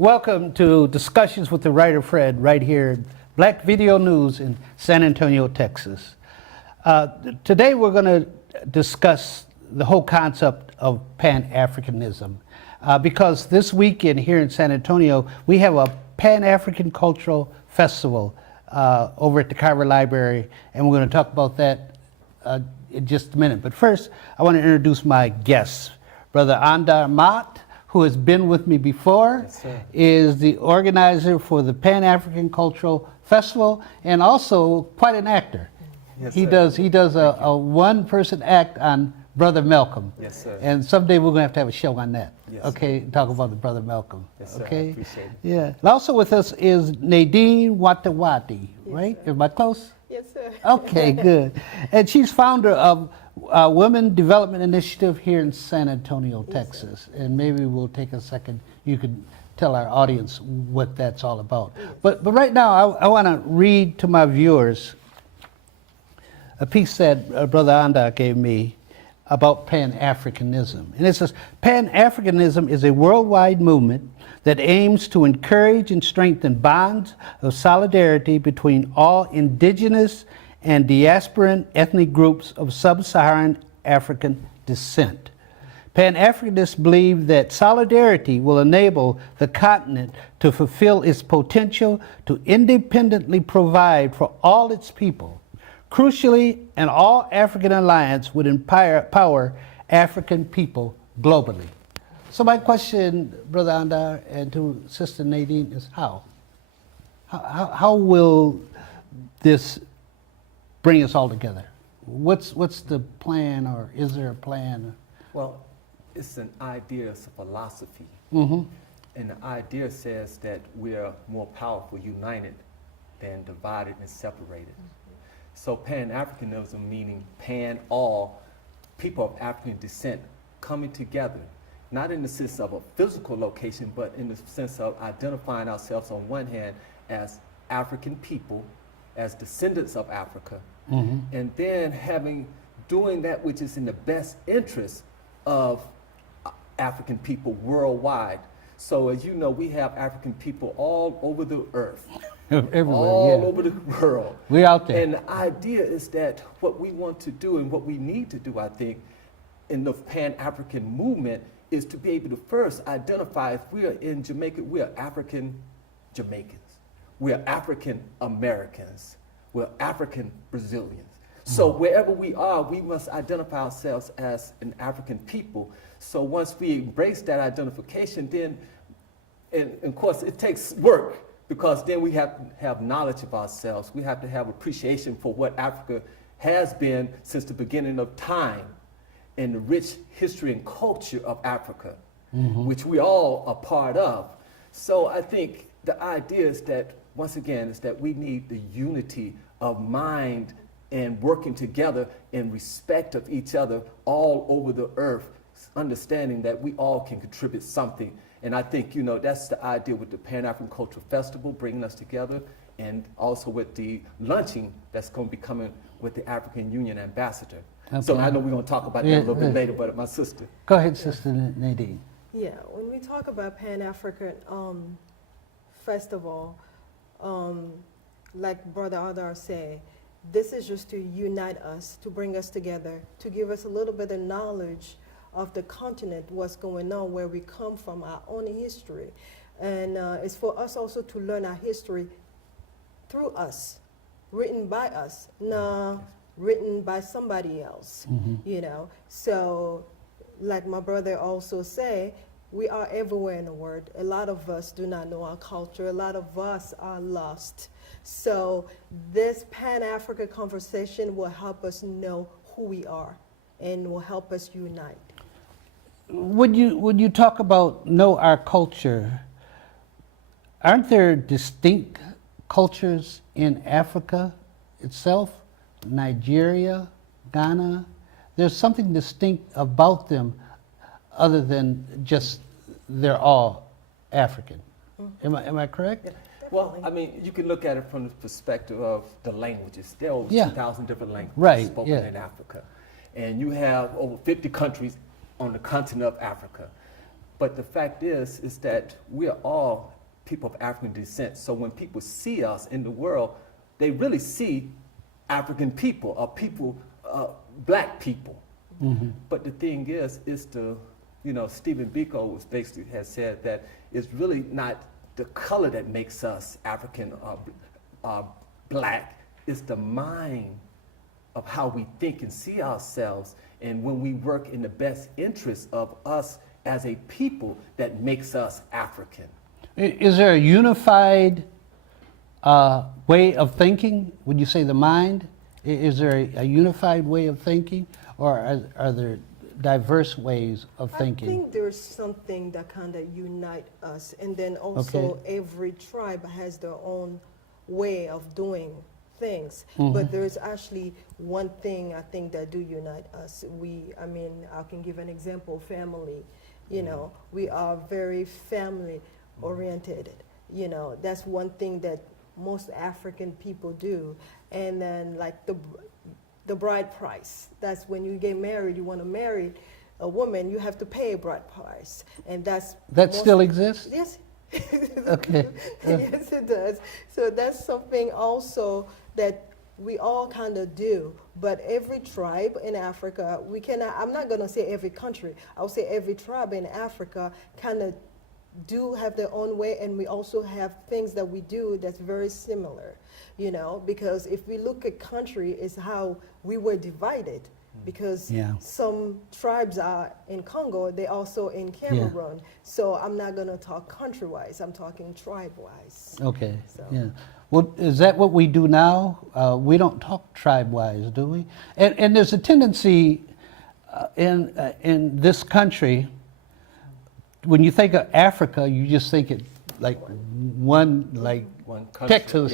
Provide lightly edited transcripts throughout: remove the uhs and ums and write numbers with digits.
Welcome to Discussions with the Writer Fred right here at Black Video News in San Antonio, Texas. Today we're going to discuss the whole concept of Pan-Africanism because this weekend here in San Antonio we have a Pan-African Cultural Festival over at the Carver Library, and we're going to talk about that in just a minute. But first, I want to introduce my guests. Brother Andar Mott, who has been with me before, Yes, is the organizer for the Pan-African Cultural Festival and also quite an actor. Yes, he sir. does a one-person act on Brother Malcolm. Yes, sir. And someday we're going to have a show on that. Yes, okay, talk about the Brother Malcolm. Yes, sir. I Okay. appreciate it. Yeah. And also with us is Nadine Watawati, right? sir. Am I close? Yes, sir. Okay, good. And she's founder of Women Development Initiative here in San Antonio, Texas. And maybe we'll take a second. You can tell our audience what that's all about. But right now, I want to read to my viewers a piece that Brother Anda gave me about Pan-Africanism. And it says, Pan-Africanism is a worldwide movement that aims to encourage and strengthen bonds of solidarity between all indigenous and diasporan ethnic groups of sub-Saharan African descent. Pan-Africanists believe that solidarity will enable the continent to fulfill its potential to independently provide for all its people. Crucially, an all-African alliance would empower African people globally. So my question, Brother Andar, and to Sister Nadine, is how? How will this bring us all together? What's the plan, or is there a plan? Well, it's an idea, it's a philosophy. Mm-hmm. And the idea says that we're more powerful united than divided and separated. So Pan-Africanism, meaning pan, all people of African descent coming together, not in the sense of a physical location, but in the sense of identifying ourselves on one hand as African people, as descendants of Africa, and then doing that which is in the best interest of African people worldwide. So as you know, we have African people all over the earth. Everywhere, all yeah. over the world. We're out there. And the idea is that what we want to do and what we need to do, I think, in the Pan-African movement is to be able to first identify if we are in Jamaica, we are African Jamaicans. We are African Americans. We're African Brazilians. So wherever we are, we must identify ourselves as an African people. So once we embrace that identification, then, and of course it takes work, because then we have to have knowledge of ourselves. We have to have appreciation for what Africa has been since the beginning of time, and the rich history and culture of Africa, which we all are part of. So I think the idea is that, once again, is that we need the unity of mind and working together in respect of each other all over the earth, understanding that we all can contribute something. And I think, you know, that's the idea with the Pan-African Cultural Festival, bringing us together, and also with the luncheon that's going to be coming with the African Union ambassador. Okay. So I know we're going to talk about that a little bit later, but my sister. Go ahead, Sister Nadine. Yeah, when we talk about Pan-African Festival, like Brother Adar said, this is just to unite us, to bring us together, to give us a little bit of knowledge of the continent, what's going on, where we come from, our own history. And it's for us also to learn our history through us, written by us, not written by somebody else, you know. So, like my brother also say, we are everywhere in the world. A lot of us do not know our culture. A lot of us are lost. So this Pan-African conversation will help us know who we are and will help us unite. When you talk about know our culture, aren't there distinct cultures in Africa itself? Nigeria, Ghana? There's something distinct about them other than just they're all African. Am I correct? Yeah. Well, I mean, you can look at it from the perspective of the languages. There are over 2,000 different languages spoken in Africa. And you have over 50 countries on the continent of Africa. But the fact is that we are all people of African descent. So when people see us in the world, they really see African people or people, black people. But the thing is Stephen Biko was basically has said that it's really not the color that makes us African or black, it's the mind of how we think and see ourselves, and when we work in the best interest of us as a people, that makes us African. Is there a unified way of thinking? Would you say the mind? Is there a unified way of thinking, or are there diverse ways of thinking? I think there's something that kind of unite us, and then also every tribe has their own way of doing things. But there's actually one thing I think that do unite us. I can give an example, family. We are very family oriented. That's one thing that most African people do. And then like the bride price. That's when you get married, you want to marry a woman, you have to pay a bride price. And that still exists? Yes. Okay. Yes, it does. So that's something also that we all kind of do. But every tribe in Africa, I'm not going to say every country, I'll say every tribe in Africa kind of do have their own way, and we also have things that we do that's very similar, because if we look at country, is how we were divided, because some tribes are in Congo, they also in Cameroon. So I'm not going to talk country-wise, I'm talking tribe-wise. Okay, So. Well, is that what we do now? We don't talk tribe-wise, do we? And there's a tendency in this country, when you think of Africa, you just think it like one country. Texas,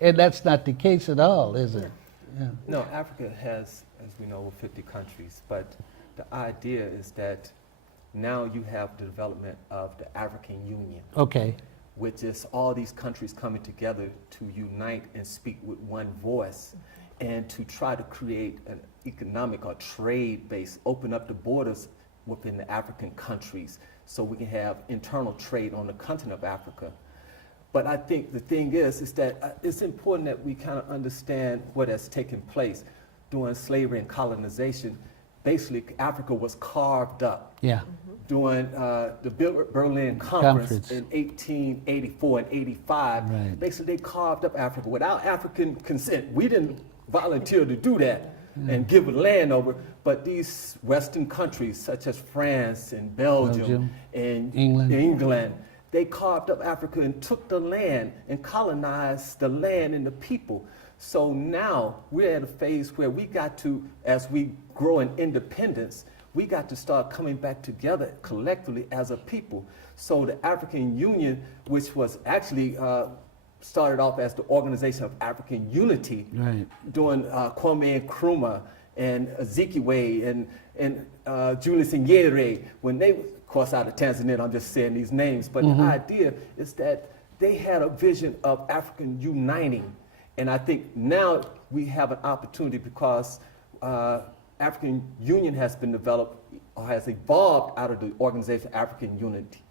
and that's not the case at all, is it? Yeah. No, Africa has, as we know, 50 countries, but the idea is that now you have the development of the African Union. Okay. Which is all these countries coming together to unite and speak with one voice, and to try to create an economic or trade base, open up the borders within the African countries so we can have internal trade on the continent of Africa. But I think the thing is that it's important that we kind of understand what has taken place during slavery and colonization. Basically, Africa was carved up. Yeah. During the Berlin Conference in 1884 and 85, Right. basically they carved up Africa without African consent. We didn't volunteer to do that and give a land over, but these Western countries such as France and Belgium and England, they carved up Africa and took the land and colonized the land and the people. So now we're at a phase where we got to, as we grow in independence, we got to start coming back together collectively as a people. So the African Union, which was actually started off as the Organization of African Unity, Right. during Kwame Nkrumah and Ezekiel and Julius Nyerere, when they, of course out of Tanzania, I'm just saying these names, but the idea is that they had a vision of African uniting. And I think now we have an opportunity because African Union has been developed or has evolved out of the Organization of African Unity.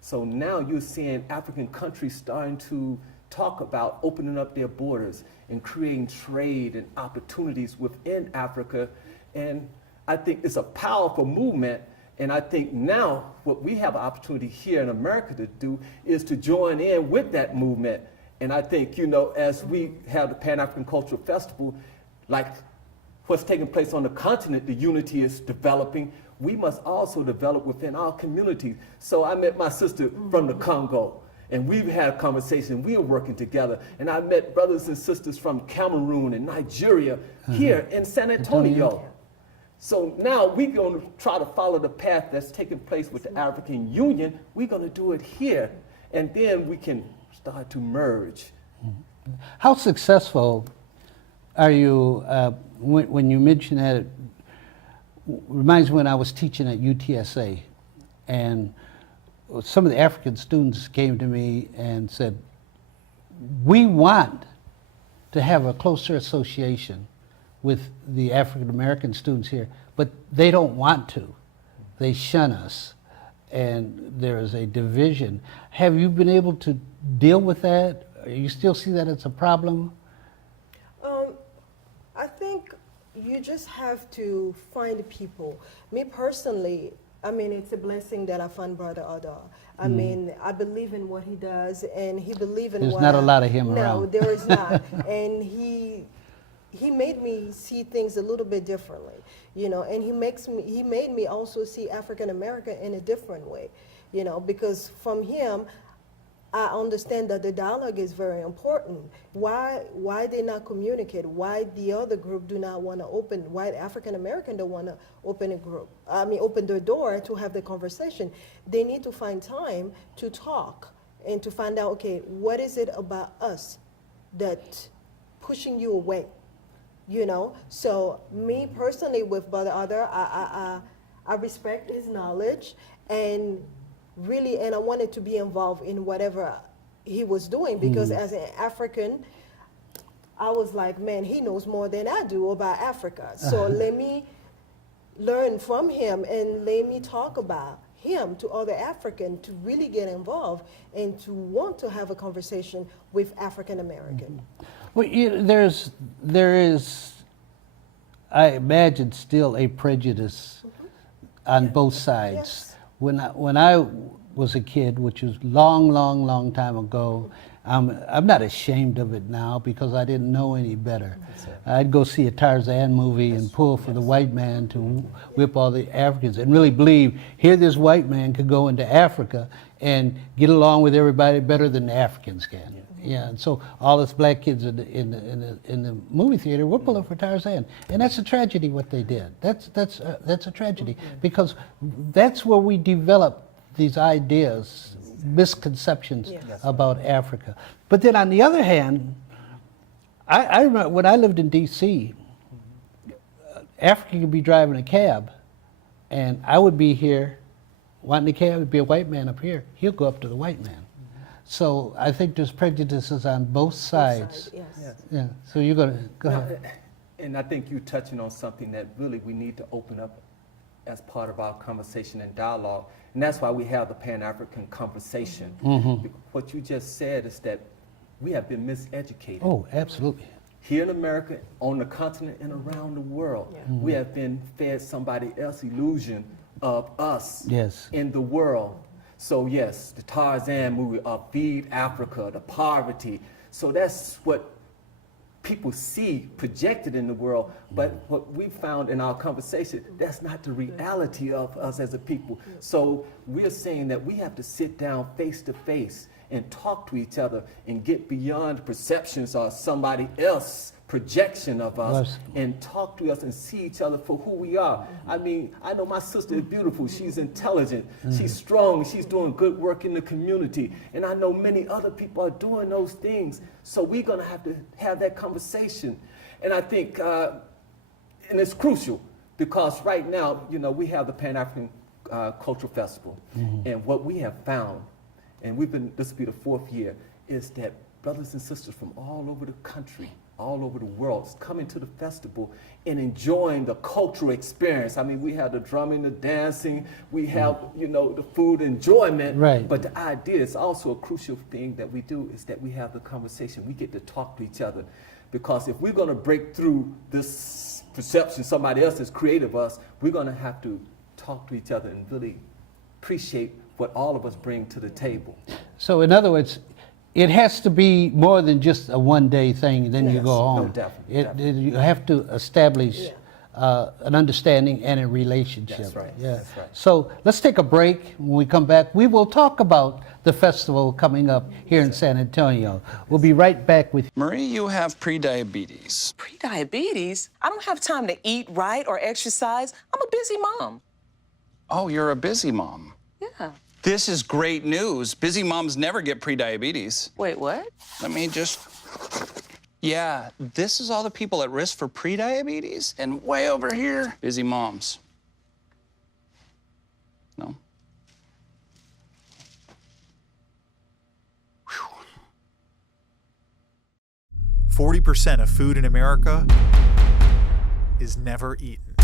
So now you're seeing African countries starting to talk about opening up their borders and creating trade and opportunities within Africa. And I think it's a powerful movement. And I think now what we have an opportunity here in America to do is to join in with that movement. And I think, as we have the Pan-African Cultural Festival, like what's taking place on the continent, the unity is developing. We must also develop within our communities. So I met my sister from the Congo, and we've had a conversation. We are working together. And I met brothers and sisters from Cameroon and Nigeria here in San Antonio. So now we're going to try to follow the path that's taking place with the African Union. We're going to do it here, and then we can start to merge. How successful are you, when you mention that, it reminds me when I was teaching at UTSA, and some of the African students came to me and said, we want to have a closer association with the African American students here, but they don't want to. They shun us. and there is a division. Have you been able to deal with that? You still see that as a problem? I think you just have to find people. Me personally, I mean, it's a blessing that I found Brother Otto. I mean, I believe in what he does, and he believes in There's what not a lot of him no, around. there is not. And he made me see things a little bit differently, you know, and he made me also see African American in a different way, you know, because from him, I understand that the dialogue is very important. Why they not communicate? Why the other group do not want to open? Why African American don't want to open a group? I mean, open the door to have the conversation. They need to find time to talk and to find out, okay, what is it about us that pushing you away? You know. So me personally, with Brother Otto, I respect his knowledge and. Really, and I wanted to be involved in whatever he was doing because as an African, I was like, man, he knows more than I do about Africa. So let me learn from him and let me talk about him to other Africans to really get involved and to want to have a conversation with African American. Well, there is, I imagine, still a prejudice on both sides. Yes. When I was a kid, which was long time ago, I'm not ashamed of it now because I didn't know any better. I'd go see a Tarzan movie and pull for the white man to whip all the Africans and really believe here this white man could go into Africa and get along with everybody better than the Africans can. Yeah, and so all us black kids in the movie theater were pulling for Tarzan, and that's a tragedy what they did. That's a tragedy because that's where we develop these ideas, misconceptions about Africa. But then on the other hand, I remember when I lived in D.C., Africa could be driving a cab, and I would be here wanting a cab. It'd be a white man up here. He'll go up to the white man. So I think there's prejudices on both sides. Yes. Yeah. So you're gonna go ahead. And I think you're touching on something that really we need to open up as part of our conversation and dialogue. And that's why we have the Pan-African Conversation. What you just said is that we have been miseducated. Oh, absolutely. Here in America, on the continent, and around the world, we have been fed somebody else's illusion of us in the world. So yes, the Tarzan movie, Feed Africa, the poverty. So that's what people see projected in the world, but what we found in our conversation, that's not the reality of us as a people. So we're saying that we have to sit down face to face and talk to each other and get beyond perceptions of somebody else's projection of us and talk to us and see each other for who we are. I mean, I know my sister is beautiful, she's intelligent, she's strong, she's doing good work in the community, and I know many other people are doing those things. So we're gonna have to have that conversation. And I think, and it's crucial because right now, you know, we have the Pan-African Cultural Festival, and what we have found, and this will be the 4th year, is that brothers and sisters from all over the country, all over the world, is coming to the festival and enjoying the cultural experience. I mean, we have the drumming, the dancing, we have, you know, the food enjoyment. Right. But the idea is also a crucial thing that we do is that we have the conversation. We get to talk to each other. Because if we're going to break through this perception somebody else has created of us, we're going to have to talk to each other and really appreciate what all of us bring to the table. So in other words, it has to be more than just a one-day thing, then you go home. No, definitely. You have to establish an understanding and a relationship. That's right. Yeah. That's right. So let's take a break. When we come back, we will talk about the festival coming up here in San Antonio. We'll be right back with you. Marie, you have prediabetes. Prediabetes? I don't have time to eat right or exercise. I'm a busy mom. Oh, you're a busy mom. Yeah. This is great news. Busy moms never get prediabetes. Wait, what? Let me just... Yeah, this is all the people at risk for prediabetes, and way over here, busy moms. No? 40% of food in America is never eaten.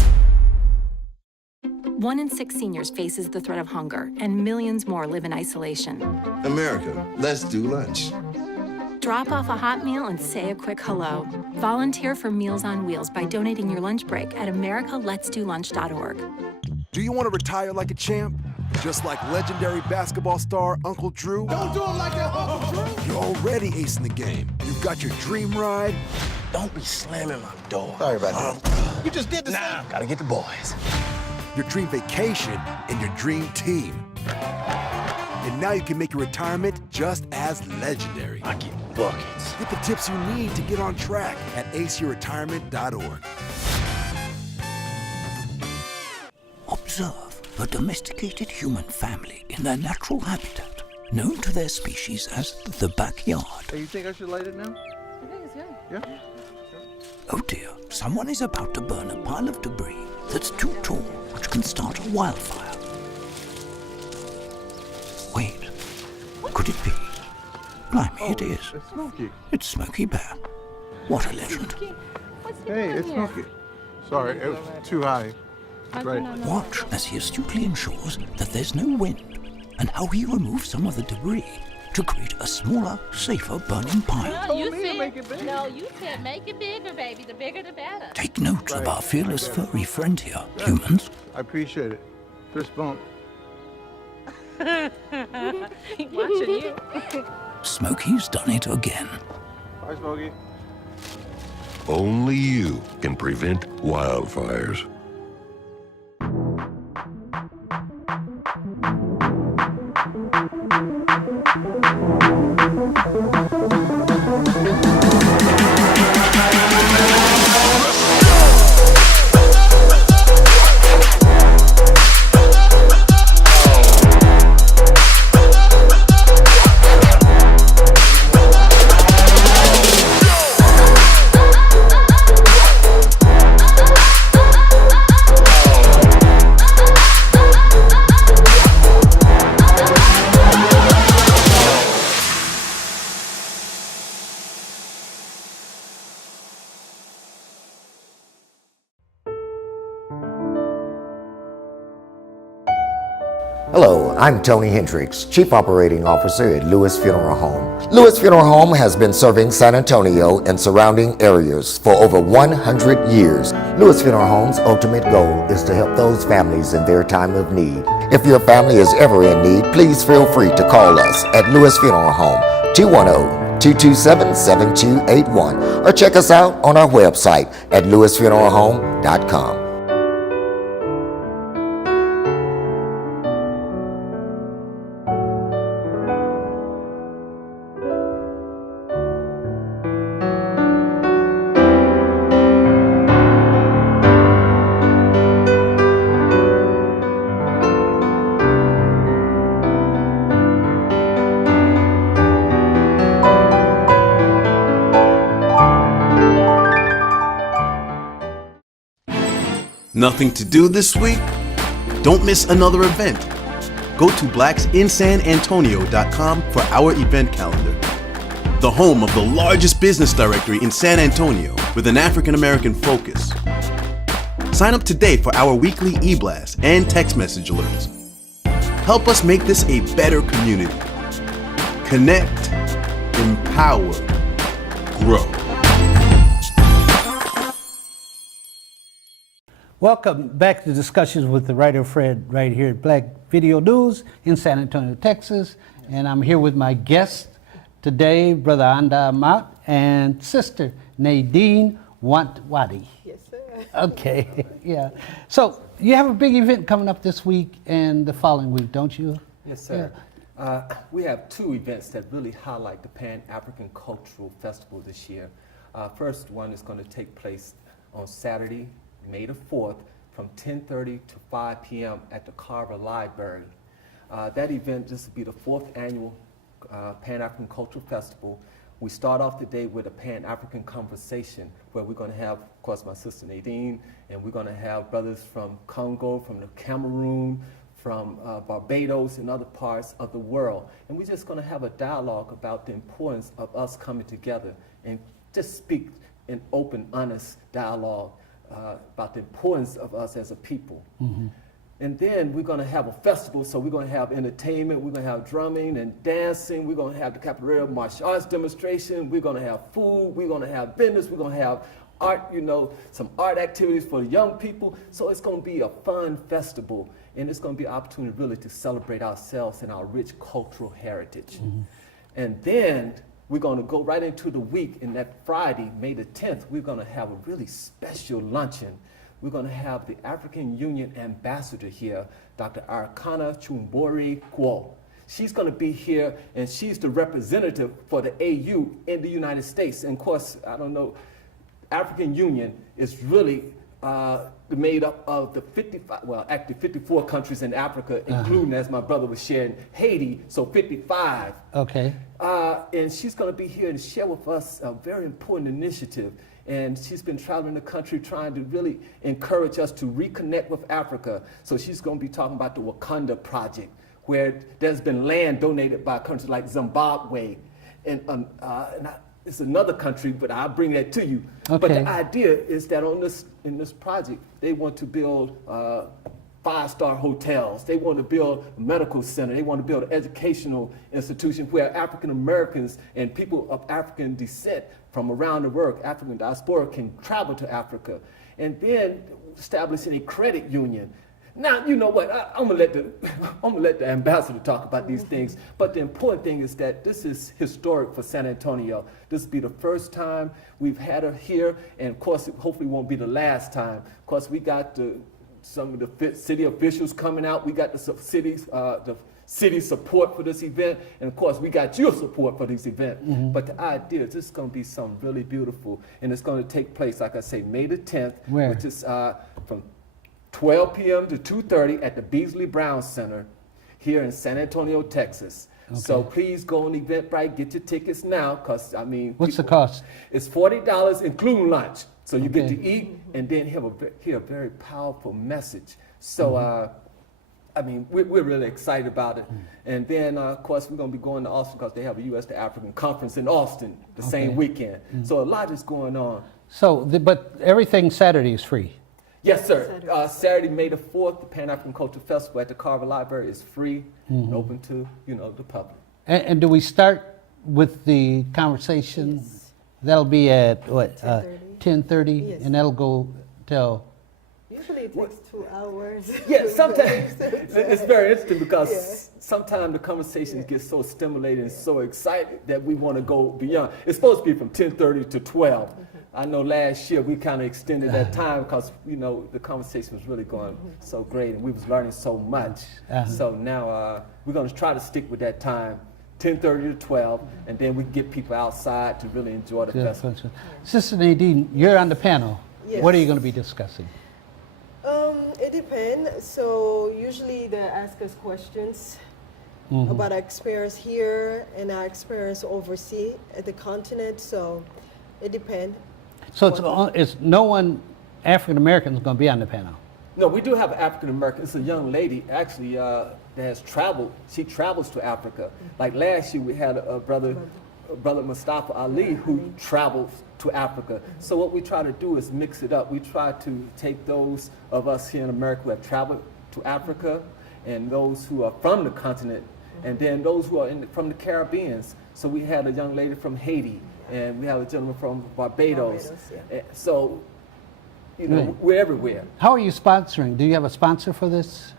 1 in 6 seniors faces the threat of hunger, and millions more live in isolation. America, let's do lunch. Drop off a hot meal and say a quick hello. Volunteer for Meals on Wheels by donating your lunch break at americaletsdolunch.org. Do you want to retire like a champ? Just like legendary basketball star Uncle Drew? Don't do him like that, Uncle Drew! You're already acing the game. You've got your dream ride. Don't be slamming my door. Sorry about that. You just did the same. Gotta get the boys. Your dream vacation and your dream team. And now you can make your retirement just as legendary. I get buckets. Get the tips you need to get on track at aceyourretirement.org. Observe a domesticated human family in their natural habitat, known to their species as the backyard. Hey, you think I should light it now? I think it's good. Yeah? Oh dear, someone is about to burn a pile of debris that's too tall, which can start a wildfire. Wait, could it be? Blimey, it is. It's Smokey. It's Smokey Bear. What a legend. Hey, it's Smokey. Sorry, it was too high. Right. Watch as he astutely ensures that there's no wind, and how he removes some of the debris to create a smaller, safer burning pile. No, you said make it bigger, baby. The bigger, the better. Take note of our fearless furry friend here, humans. I appreciate it. Fist bump. Watching you. Smokey's done it again. Bye, Smokey. Only you can prevent wildfires. Hello, I'm Tony Hendricks, Chief Operating Officer at Lewis Funeral Home. Lewis Funeral Home has been serving San Antonio and surrounding areas for over 100 years. Lewis Funeral Home's ultimate goal is to help those families in their time of need. If your family is ever in need, please feel free to call us at Lewis Funeral Home, 210-227-7281, or check us out on our website at lewisfuneralhome.com. Nothing to do this week? Don't miss another event. Go to blacksinsanantonio.com for our event calendar. The home of the largest business directory in San Antonio with an African American focus. Sign up today for our weekly e-blast and text message alerts. Help us make this a better community. Connect, empower, grow. Welcome back to discussions with the writer Fred right here at Black Video News in San Antonio, Texas. And I'm here with my guest today, Brother Anda Amat and Sister Nadine Wantwadi. Yes, sir. Okay, yeah. So you have a big event coming up this week and the following week, don't you? Yes, sir. We have two events that really highlight the Pan-African Cultural Festival this year. First one is going to take place on Saturday, May the 4th, from 10:30 to 5 p.m. at the Carver Library. That event, this will be the 4th annual Pan-African Cultural Festival. We start off the day with a Pan-African Conversation, where we're going to have, of course, my sister Nadine, and we're going to have brothers from Congo, from the Cameroon, from Barbados, and other parts of the world. And we're just going to have a dialogue about the importance of us coming together and just speak in open, honest dialogue about the importance of us as a people. Mm-hmm. And then we're going to have a festival, so we're going to have entertainment, we're going to have drumming and dancing, we're going to have the capoeira martial arts demonstration, we're going to have food, we're going to have business, we're going to have art, some art activities for the young people. So it's going to be a fun festival, and it's going to be an opportunity really to celebrate ourselves and our rich cultural heritage. And then we're going to go right into the week, and that Friday, May the 10th, we're going to have a really special luncheon. We're going to have the African Union Ambassador here, Dr. Arikana Chumbori Kwo. She's going to be here, and she's the representative for the AU in the United States. And of course, I don't know, African Union is really made up of the 54 countries in Africa, including, as my brother was sharing, Haiti, so 55. Okay. And she's going to be here and share with us a very important initiative. And she's been traveling the country trying to really encourage us to reconnect with Africa. So she's going to be talking about the Wakanda Project, where there's been land donated by countries like Zimbabwe. And it's another country, but I'll bring that to you. Okay. But the idea is that in this project, they want to build 5-star hotels. They want to build a medical center. They want to build an educational institution where African Americans and people of African descent from around the world, African diaspora, can travel to Africa. And then establishing a credit union. Now, you know what? I'm gonna let the ambassador talk about these things. But the important thing is that this is historic for San Antonio. This will be the first time we've had her here, and of course, it hopefully won't be the last time. Of course, we got some of the city officials coming out. We got the city support for this event, and of course, we got your support for this event. But the idea is this is going to be something really beautiful, and it's going to take place, like I say, May the 10th, Where? which is from 12 p.m. to 2:30 at the Beasley Brown Center here in San Antonio, Texas. Okay. So please go on Eventbrite, get your tickets now, because I mean, What's the cost? It's $40, including lunch. So you get to eat and then hear a very powerful message. So I mean, we're really excited about it. And then, of course, we're going to be going to Austin because they have a U.S. to African conference in Austin the same weekend. So a lot is going on. So, but everything Saturday is free? Yes, sir. Saturday, May the 4th, the Pan-African Cultural Festival at the Carver Library is free and open to, the public. And do we start with the conversation? Yes. That'll be at what? 10:30, Yes. and that'll go till. Usually it takes 2 hours. Yeah, sometimes it's very interesting because sometimes the conversations get so stimulated and so excited that we want to go beyond. It's supposed to be from 10:30 to 12. I know last year we kind of extended that time because the conversation was really going so great and we was learning so much. So now we're going to try to stick with that time, 10:30 to 12, and then we can get people outside to really enjoy the festival. Sister Nadine, you're on the panel. Yes. What are you going to be discussing? It depends. So usually they ask us questions about our experience here and our experience overseas at the continent. So it depends. So it's no one African American is going to be on the panel. No, we do have African American. It's a young lady actually that has traveled. She travels to Africa. Like last year, we had a brother Mustafa Ali who travels to Africa. So what we try to do is mix it up. We try to take those of us here in America who have traveled to Africa, and those who are from the continent, and then those who are from the Caribbean. So we had a young lady from Haiti, and we have a gentleman from Barbados. So, we're everywhere. How are you sponsoring? Do you have a sponsor for this?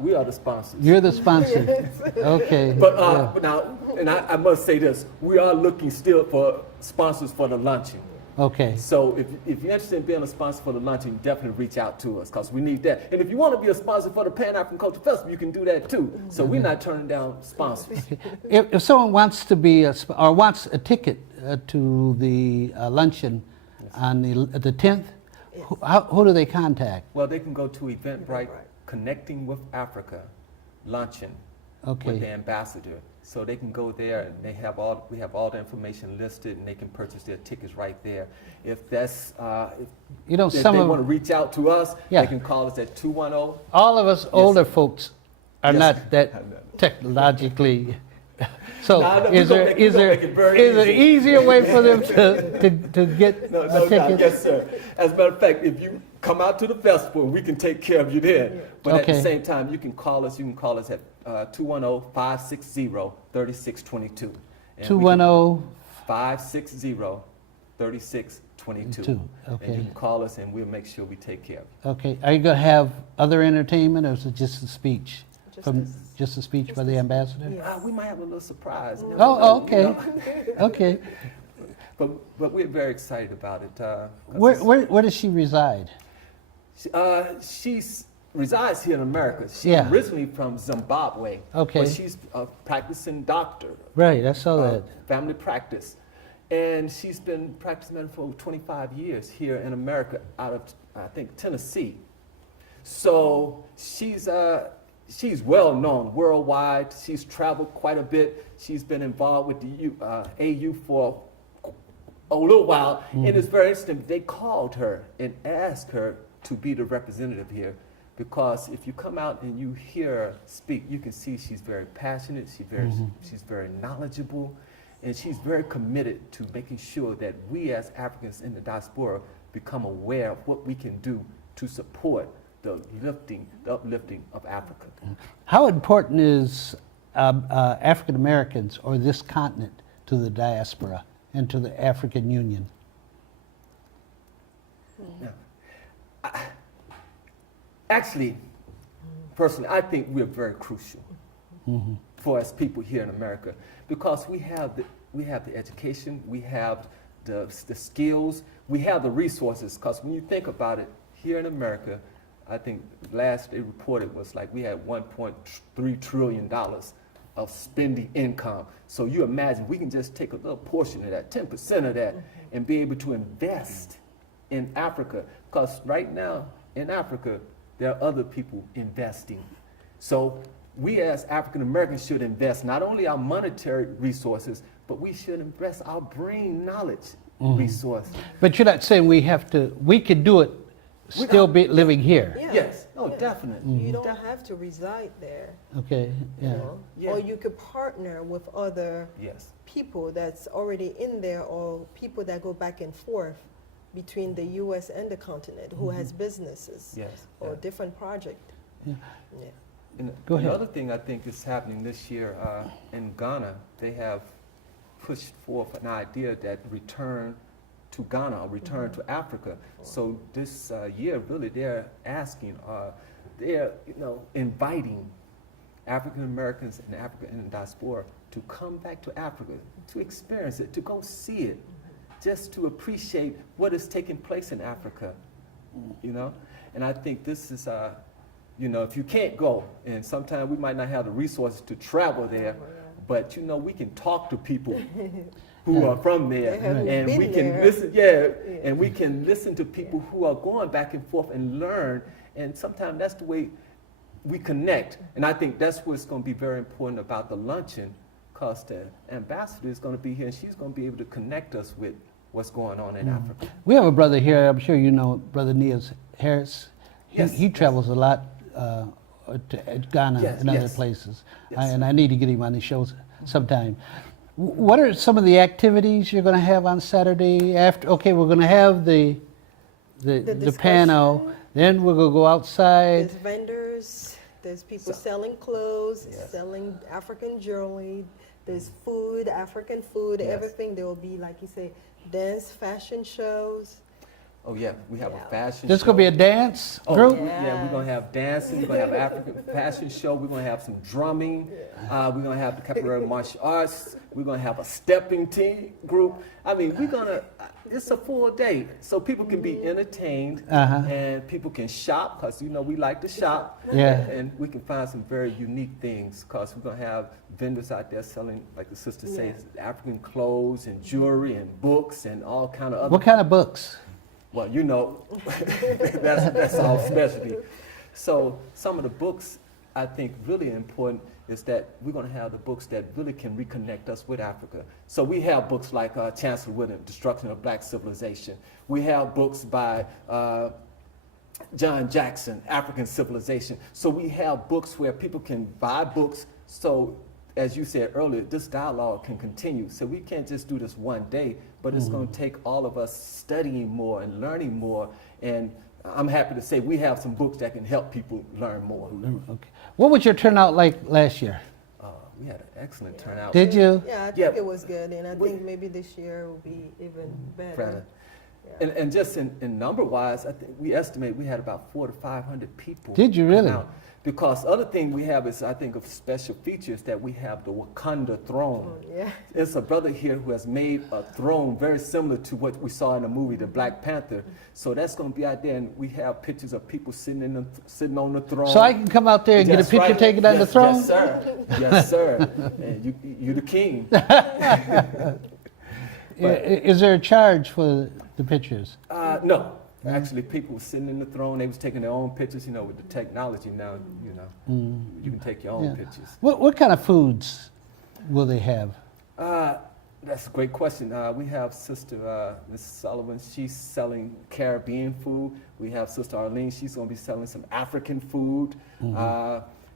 We are the sponsors. You're the sponsor. Okay. But now, and I must say this, we are looking still for sponsors for the luncheon. Okay. So if you're interested in being a sponsor for the luncheon, definitely reach out to us because we need that. And if you want to be a sponsor for the Pan-African Cultural Festival, you can do that too. So we're not turning down sponsors. If someone wants to be or wants a ticket to the luncheon on the 10th, who do they contact? Well, they can go to Eventbrite, Connecting with Africa luncheon with the ambassador. So they can go there and we have all the information listed and they can purchase their tickets right there. If that's if they want to reach out to us, they can call us at 210. All of us older folks are not that technologically So Nah, no, is we gonna there make- we is gonna there make it very is there easy. easier way for them to get No, a no, ticket? yes, sir. As a matter of fact, if you come out to the festival, we can take care of you then. But at Okay. the same time, you can call us. You can call us at 210-560-3622. 210 560-3622. Okay. And you can call us, and we'll make sure we take care of you. Okay. Are you going to have other entertainment, or is it just a speech? Just a speech by the ambassador? We might have a little surprise. You never Oh, know, okay. you know. Okay. But we're very excited about it. 'Cause Where does she reside? She resides here in America. She's Yeah. originally from Zimbabwe. Okay. But she's a practicing doctor. Right, I saw that. Family practice. And she's been practicing medicine for over 25 years here in America out of, I think, Tennessee. So she's well known worldwide. She's traveled quite a bit. She's been involved with the AU for a little while. And it's very interesting. They called her and asked her to be the representative here, because if you come out and you hear her speak, you can see she's very passionate, she's very knowledgeable, and she's very committed to making sure that we as Africans in the diaspora become aware of what we can do to support the uplifting of Africa. How important is African Americans or this continent to the diaspora and to the African Union? Actually, personally, I think we're very crucial for us people here in America, because we have the education, we have the skills, we have the resources. Because when you think about it, here in America, I think last they reported was like we had $1.3 trillion of spending income. So you imagine we can just take a little portion of that, 10% of that, and be able to invest in Africa. Because right now in Africa, there are other people investing. So we as African Americans should invest not only our monetary resources, but we should invest our brain knowledge resources. But you're not saying we could do it still be living here? Yeah. Yes, oh, definitely. You don't have to reside there. Okay, You yeah. know? Yeah. Or you could partner with other Yes. people that's already in there, or people that go back and forth between the U.S. and the continent who has businesses Yes, or yeah. different project. Yeah. Yeah. And Go ahead. another thing I think is happening this year in Ghana, they have pushed forth an idea that return to Ghana, or return to Africa. So this year, really, they're asking, they're inviting African Americans and Africa in the diaspora to come back to Africa, to experience it, to go see it, just to appreciate what is taking place in Africa, And I think this is, if you can't go, and sometimes we might not have the resources to travel there, but we can talk to people who are from there, and we can listen, and we can listen to people who are going back and forth and learn, and sometimes that's the way we connect. And I think that's what's going to be very important about the luncheon, because the ambassador is going to be here, and she's going to be able to connect us with what's going on in Africa. We have a brother here, I'm sure you know, Brother Nias Harris. He travels a lot to Ghana and other places. And I need to get him on the show sometime. What are some of the activities you're going to have on Saturday after? Okay, we're going to have the panel, then we're going to go outside. There's vendors, there's people selling clothes, selling African jewelry, there's food, African food, everything. There will be, like you say, dance, fashion shows. Oh yeah, we have a fashion This show. going to be a dance group? Yeah, we're going to have dancing, we're going to have African fashion show, we're going to have some drumming, we're going to have the capoeira martial arts, we're going to have a stepping team group. I mean, it's a full day, so people can be entertained, and people can shop, because we like to shop, and we can find some very unique things, because we're going to have vendors out there selling, like the sister says, African clothes and jewelry and books and all kind of other. What kind of books? Well, that's our specialty. So some of the books I think really important is that we're going to have the books that really can reconnect us with Africa. So we have books like Chancellor William, Destruction of Black Civilization. We have books by John Jackson, African Civilization. So we have books where people can buy books, so as you said earlier, this dialogue can continue. So we can't just do this one day, but it's going to take all of us studying more and learning more. And I'm happy to say we have some books that can help people learn more. Okay. What was your turnout like last year? We had an excellent turnout. Did you? Yeah, I think it was good, and I think maybe this year will be even better. And just in number-wise, I think we estimate we had about 400 to 500 people. Did you really? Out. Because other thing we have is, I think, of special features that we have the Wakanda throne. Yeah. There's a brother here who has made a throne very similar to what we saw in the movie, The Black Panther. So that's going to be out there, and we have pictures of people sitting on the throne. So I can come out there and get a picture taken on the throne? Yes, sir. Yes, sir. And you're the king. Is there a charge for the pictures? No. Actually, people were sitting in the throne. They was taking their own pictures. You know, with the technology now, you can take your own pictures. What kind of foods will they have? That's a great question. We have Sister Mrs. Sullivan. She's selling Caribbean food. We have Sister Arlene. She's going to be selling some African food.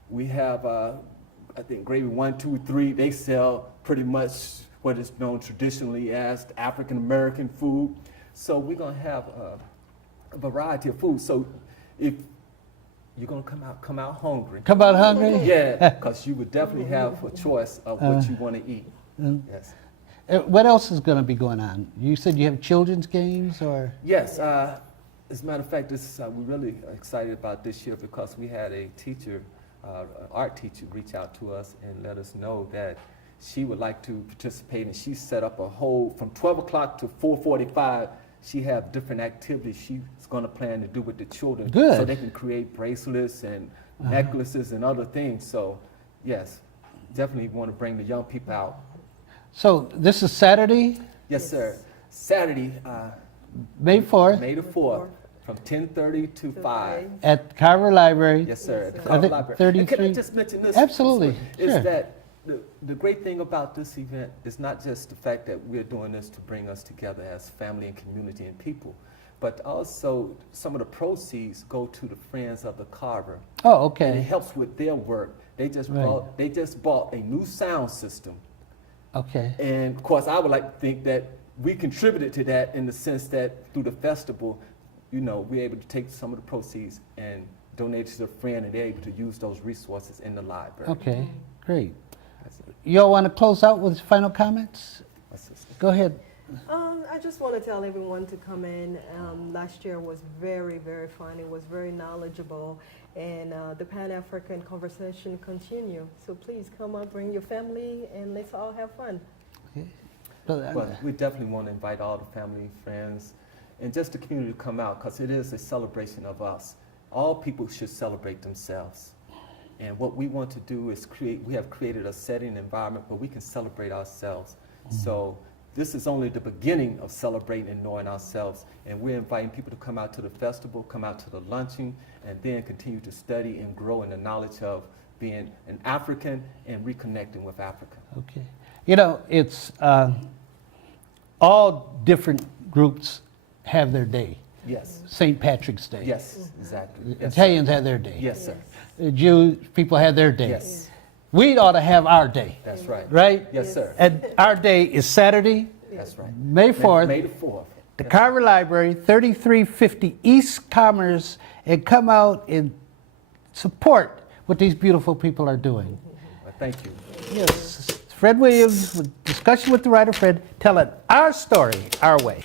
We have, I think, Gravy 1, 2, 3. They sell pretty much what is known traditionally as African American food. So we're going to have a variety of food. So if you're going to come out hungry. Come out hungry? Yeah, because you would definitely have a choice of what you want to eat. Yes. What else is going to be going on? You said you have children's games, or? Yes. As a matter of fact, we're really excited about this year because we had a teacher, an art teacher, reach out to us and let us know that she would like to participate, and she set up a whole, from 12 o'clock to 4:45, she have different activities she's going to plan to do with the children. Good. So they can create bracelets and necklaces and other things. So, yes, definitely want to bring the young people out. So this is Saturday? Yes, sir. Saturday, May 4th. May the 4th, from 10:30 to 5. At Carver Library. Yes, sir. At the Carver Library. 33. And can I just mention this? Absolutely. Is Sure. that the great thing about this event is not just the fact that we're doing this to bring us together as family and community and people, but also some of the proceeds go to the Friends of the Carver. Oh, okay. And it helps with their work. They just bought a new sound system. Okay. And of course, I would like to think that we contributed to that in the sense that through the festival, we're able to take some of the proceeds and donate to the friend, and they're able to use those resources in the library. Okay, great. Y'all want to close out with final comments? Go ahead. I just want to tell everyone to come in. Last year was very, very fun. It was very knowledgeable, and the Pan-African Conversation continue. So please come up, bring your family, and let's all have fun. Okay. Well, we definitely want to invite all the family, friends, and just the community to come out, because it is a celebration of us. All people should celebrate themselves. And what we want to do is we have created a setting environment where we can celebrate ourselves. So this is only the beginning of celebrating and knowing ourselves. And we're inviting people to come out to the festival, come out to the luncheon, and then continue to study and grow in the knowledge of being an African and reconnecting with Africa. Okay. It's all different groups have their day. Yes. St. Patrick's Day. Yes, exactly. Yes, Italians have their day. Yes, sir. Jewish people have their day. Yes. We ought to have our day. That's right. Right? Yes, sir. And our day is Saturday, That's right. May 4th. May the 4th. The Carver Library, 3350 East Commerce, and come out and support what these beautiful people are doing. Well, thank you. Yes. Fred Williams, with discussion with the writer Fred, telling our story our way.